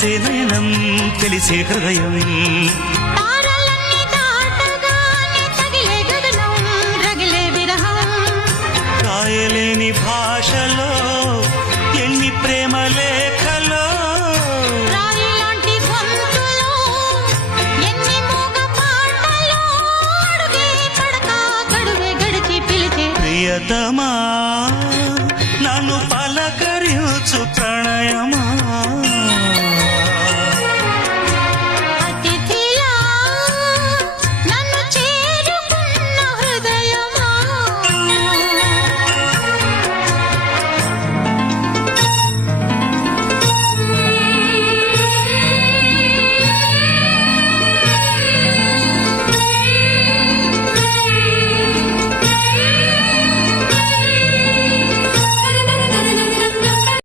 మెరిసే నయనం తెలిసే హృదయం తారలన్నీ దాటగానే తగిలే గగనం రగిలే విరహం రాయలేని భాషలో ఎన్ని ప్రేమ లేఖలో రాయిలాంటి గొంతులో ఎన్ని మూగ పాటలో అడుగే పడక గడువే గడిచి పిలిచే ప్రియతమా నన్ను పలకరించు ప్రణయమా